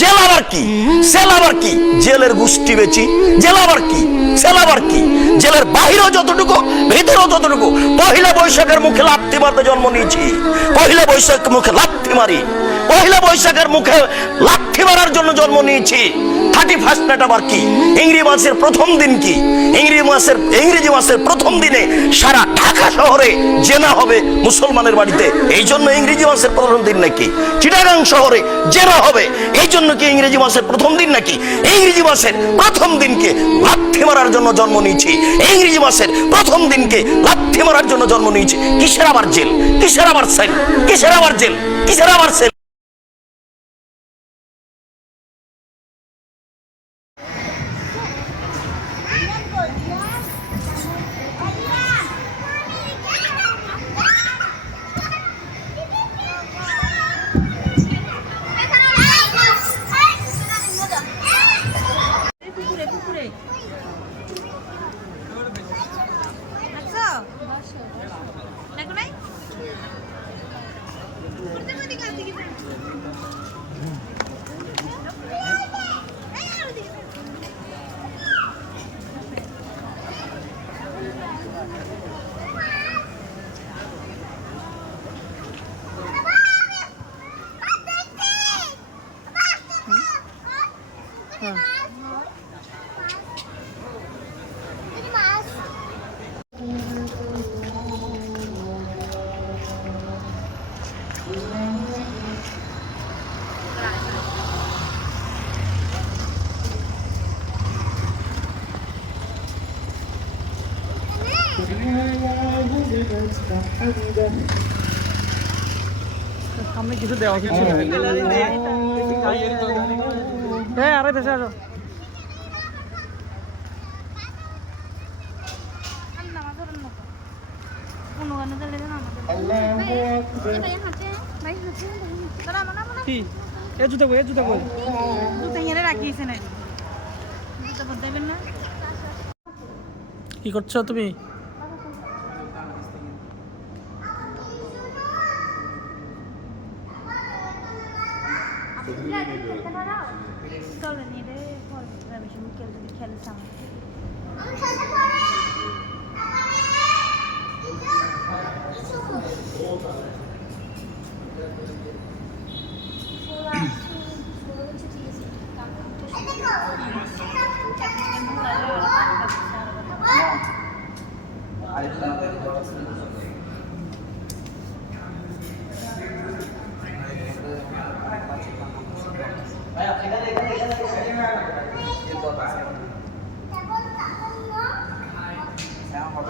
Jail আবার কি, sell আবার কি, জেলের গোষ্ঠী বেচি, জেল আবার কি, সেল আবার কি, জেলের বাহিরেও যতটুকু ভিতরেও ততটুকু। পহিলা বৈশাখের মুখে লাথি মারতে জন্ম নিয়েছি, পহিলা বৈশাখ মুখে লাথি মারি, পহিলা বৈশাখের মুখে লাথি মারার জন্য জন্ম নিয়েছি। 31 নাইট আবার কি, ইংরেজি মাসের প্রথম দিন কি, ইংরেজি মাসের প্রথম দিনে সারা ঢাকা শহরে জেনা হবে মুসলমানের বাড়িতে, এই জন্য ইংরেজি মাসের প্রথম দিন নাকি? চিটাগাং শহরে জেনা হবে এই জন্য কি ইংরেজি মাসের প্রথম দিন নাকি? ইংরেজি মাসের প্রথম দিনকে লাথি মারার জন্য জন্ম নিয়েছি, ইংরেজি মাসের প্রথম দিনকে লাথি মারার জন্য জন্ম নিয়েছি। কিসের আবার জেল, কিসের আবার সেল, কিসের আবার জেল, কিসের আবার সেল? সামনে কিছু দেওয়া কিছু হ্যাঁ আরে দেশে আরো কি এ জুতা কই, এ জুতা কই, জুতা এনে রাখিয়েছে না, জুতা পরতে দেবেন না। কি করছো তুমি? চলেন এটা বেশি মুখে যদি খেলে সামনে Saya mau